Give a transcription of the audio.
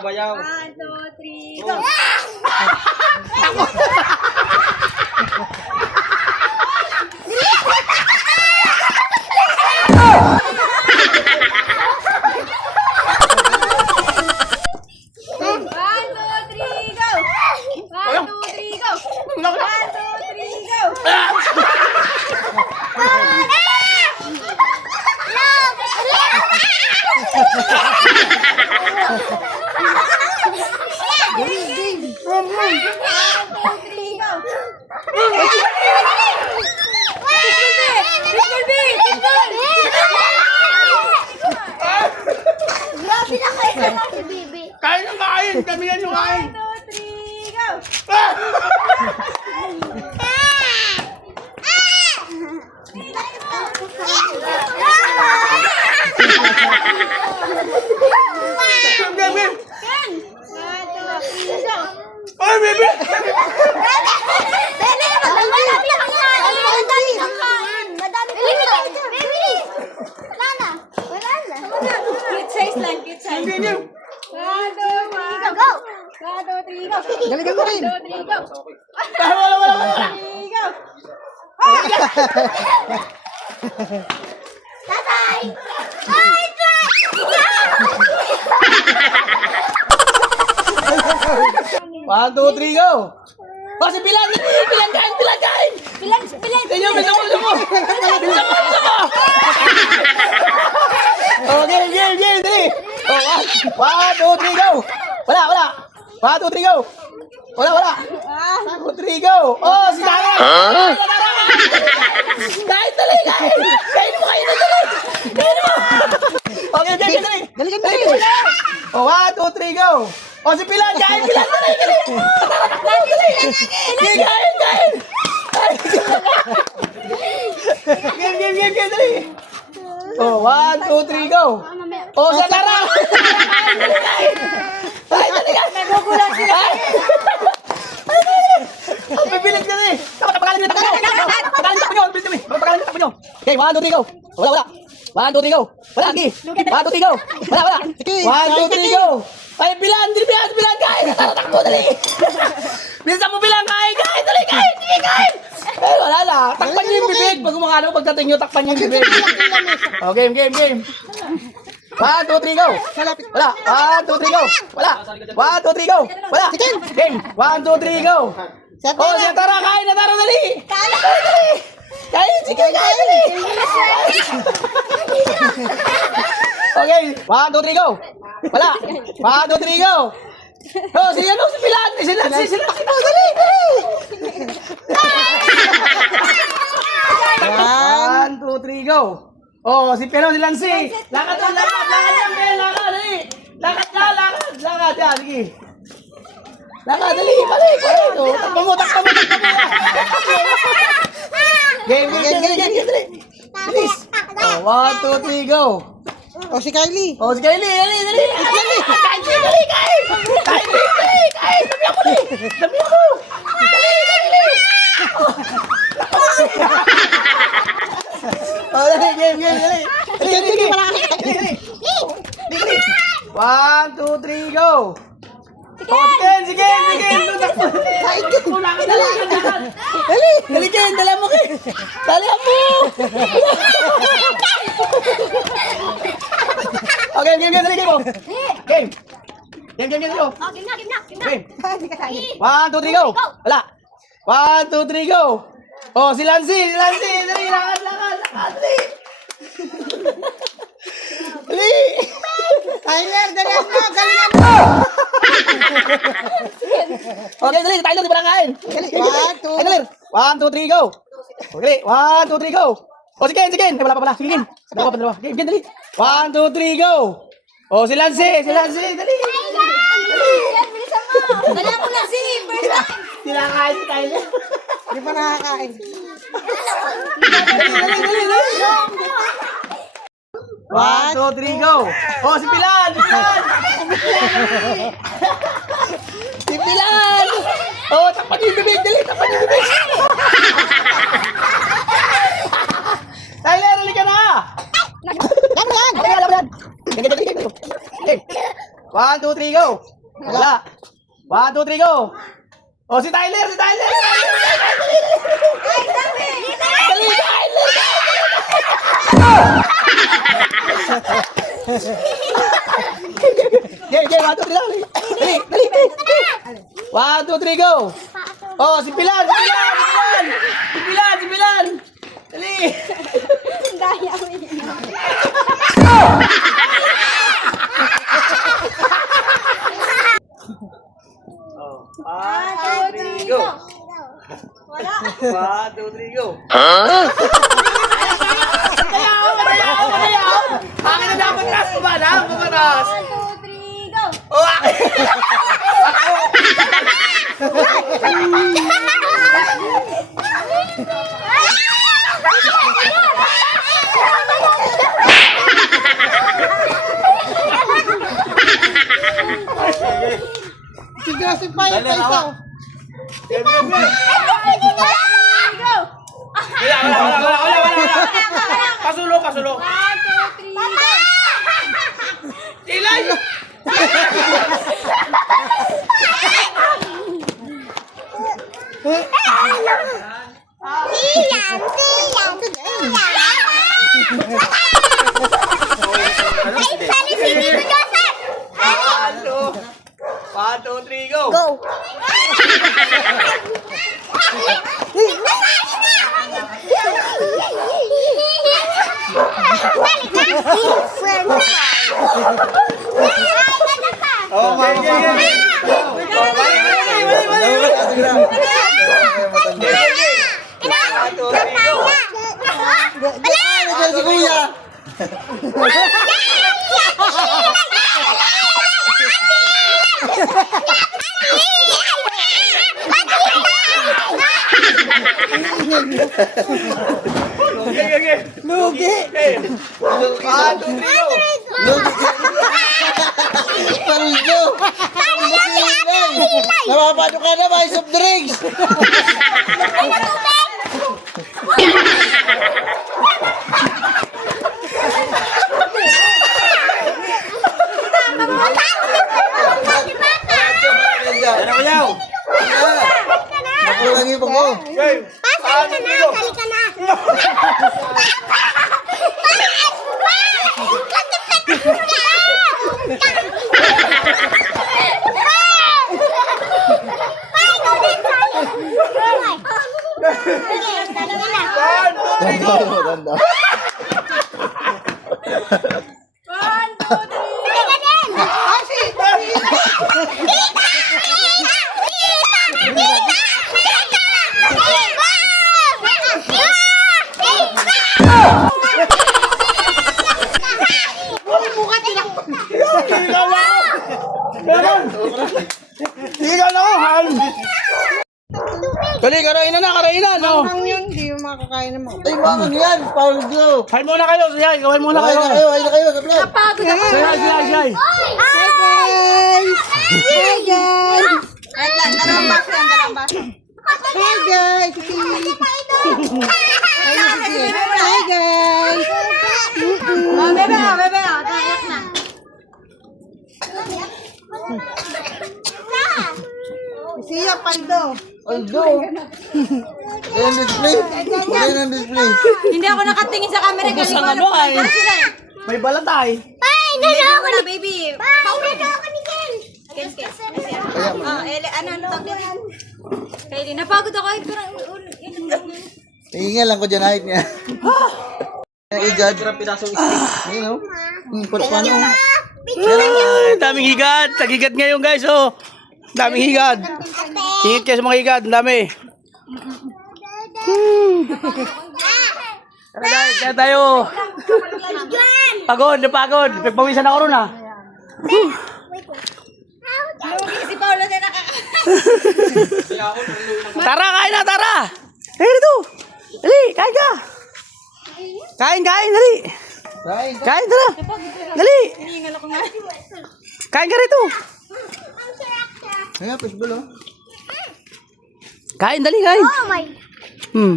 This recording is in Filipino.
Bayaw. 1, 2, 3, go! Kain ang kain! Kami yan yung kain! 1, 2, 3, go! Baby! Ken! 1, 2, 3, go! Ay, baby! Bele! Madami na kakain! Madami na kakain! Madami na kakain! Baby! Wala na! Wala na! Cute size lang, cute size. Hindi niyo! 1, 2, 3, go! 1, 2, 3, go! Galingan mo rin. 1, 2, 3, go! Wala! 3, go! Tatay! Ay, try! 1, 2, 3, go! Kasi bilang kain! Bilang! Tingnan mo! Oh, game! Dali! Oh, 1, 2, 3, go! Wala! 1, 2, 3, go! Wala! 1, 2, 3, go! Oh, si Tara! Kain, dali! Kain mo! Okay, dali! Galingan mo rin. Oh, 1, 2, 3, go! Oh, si Pilan! Kain! Dali! Kain! Game, dali! Oh, 1, 2, 3, go! Oh, si Tara! Dali! Nagugulat sila! Bibilig na eh! Pagkakalin na takbo nyo! Okay, 1, 2, 3, go! Wala! 1, 2, 3, go! Wala, Agi! 1, 2, 3, go! Wala! 1, 2, 3, go! Ay, bilan! Kain! Takbo, dali! Bilisan mo bilang! Kain! Dali! Kain! Eh, wala na! Takpan nyo yung bibig! Pag umakano, pagdating nyo, takpan nyo yung bibig! Oh, game! 1, 2, 3, go! Wala! 1, 2, 3, go! Wala! 1, 2, 3, go! Wala! Game! 1, 2, 3, go! Oh, siya Tara! Kain na Tara! Dali! Kain! Sige! Dali! Okay! 1, 2, 3, go! Wala! 1, 2, 3, go! Oh, si Pilan! Sila! Dali! 1, 2, 3, go! Oh, si Lancy! Lakad yan, Ben! Dali! Lakad! Yan, sige! Lakad, dali! Balik! Takpa mo! Game! Dali! Bilis! Oh, 1, 2, 3, go! O si Kylie. Dali! Kain! Dami ako! Dali! Oh, dali! Game! Dali! 1, 2, 3, go! Sige! Dali, Ken! Dala mo! Okay, game! Dali, game mo! Game! Go! Oh, game na! Game! 1, 2, 3, go! Wala! 1, 2, 3, go! Oh, si Lancy! Dali! Lakad! Dali! Tyler, dali mo. Galingan mo. Okay, dali! Tayo lang, di ba nakain? 1, 2, 3, go! Okay, 1, 2, 3, go! Oh, si Ken! Eh, wala pa pala. Sige, Ken. Dalawa. Game, dali! 1, 2, 3, go! Oh, si Lancy! Dali! Bilisan mo! Dala ko na si first time! Sinakain si Tyler. Di pa nakakain. Dali! 1, 2, 3, go! Oh, si Pilan! Si Pilan! Oh, takpan yung bibig! Dali, takpan yung bibig! Tyler, halika na! Yan. Okay, 1, 1, 2, 3, go. Wala. 1, 2, 3, go. Oh, si Tyler, si Tyler. Ay, dami! Dali, Tyler. Jay, 1, 2, 3, dali. Dali, dali. 1, 2, 3, go. Oh, si Pilan, si Pilan, si Pilan. Si Pilan, si Pilan. Dali. Daya mo yun. Oh, 1, 2, 3, go. Wala. 1, 2, 3, go. Madayaw. Akin na dapat taas ko ba lang? Pumatas. 1, 2, 3, go! Oh, akin. Si Joseph pa yung Dali, isa. hawak. Go! Wala. Pasulo. 1, 2, 3, go! Ilay. One, two, three, go. Go! Oh, Nandiyan si Kuya. Lugi. Parilyo. Napapano ka na, may soft drinks. Nakulang ang ipong ko. Sali ka na! Ganda. Dali, karainan na, no? Ang yun, hindi mo makakain naman. Ay, mga yan, Parilyo. Kain muna kayo, Siyay. Kain muna Kain kayo. na kayo, kain na kayo. Kapla. Siyay. Hi guys! Hi guys! Dalawang baso yan, dalawang baso. Hi guys! Hi guys! Bebe, tayak na. Siya, Paldo. Paldo. Ayan display. Ayan ang display. Hindi ako nakatingin sa camera. Ubus ang ano ay. May balatay. Ay, nanawa na, baby. Nanawa ka ni Ken. Ken. Ano tawag? Kylie, napagod ako. Iingal lang ko dyan, height niya. Igad. Ayun o. Paano? Ay, daming higad. Tag-higad ngayon, guys, oh. Daming higad. Higit kayo sa mga higad. Ang dami. Tara, guys. Kaya tayo. Pagod. Pagpawisan ako ron, ah. Si Paolo na nakaka... Tara, kain na, tara. Kain dito. Dali, kain ka. Kain, dali. Kain, tara. Dali. Kain ka rito. Ayan, fishbowl o. Kain, dali, kain. Oh my... Hmm.